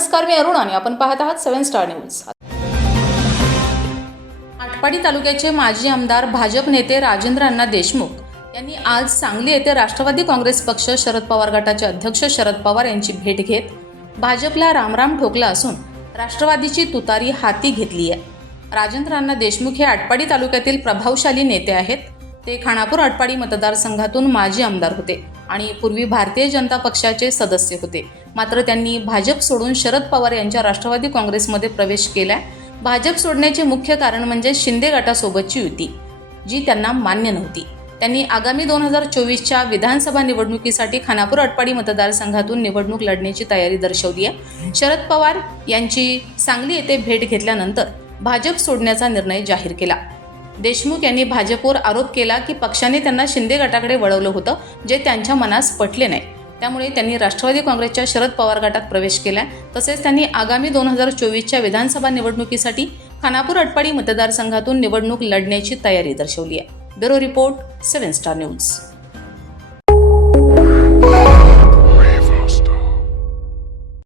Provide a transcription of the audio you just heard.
नमस्कार मी अरुण आणि आपण पाहत आहात सेव्हन स्टार न्यूज. आटपाडी तालुक्याचे माजी आमदार भाजप नेते राजेंद्र अण्णा देशमुख यांनी आज सांगली येथे राष्ट्रवादी काँग्रेस पक्ष शरद पवार गटाचे अध्यक्ष शरद पवार यांची भेट घेत भाजपला रामराम ठोकला असून राष्ट्रवादीची तुतारी हाती घेतली आहे. राजेंद्र अण्णा देशमुख हे आटपाडी तालुक्यातील प्रभावशाली नेते आहेत. ते खानापूर आटपाडी मतदारसंघातून माजी आमदार होते. आणि पूर्वी भारतीय जनता पक्षाचे सदस्य होते. मात्र त्यांनी भाजप सोडून शरद पवार यांच्या राष्ट्रवादी काँग्रेसमध्ये प्रवेश केलाय. भाजप सोडण्याचे मुख्य कारण म्हणजे शिंदे गटासोबतची युती जी त्यांना मान्य नव्हती. त्यांनी आगामी दोन हजार चोवीसच्या विधानसभा निवडणुकीसाठी खानापूर अटपाडी मतदारसंघातून निवडणूक लढण्याची तयारी दर्शवली आहे. शरद पवार यांची सांगली येथे भेट घेतल्यानंतर भाजप सोडण्याचा निर्णय जाहीर केला. देशमुख यांनी भाजपवर आरोप केला की पक्षाने त्यांना शिंदे गटाकडे वळवलं होतं जे त्यांच्या मनास पटले नाही. त्यामुळे त्यांनी राष्ट्रवादी काँग्रेसच्या शरद पवार गटात प्रवेश केला तसेच त्यांनी आगामी दोन हजार चोवीसच्या विधानसभा निवडणुकीसाठी खानापूर अटपाडी मतदारसंघातून निवडणूक लढण्याची तयारी दर्शवली आहे. Bureau report seven star news.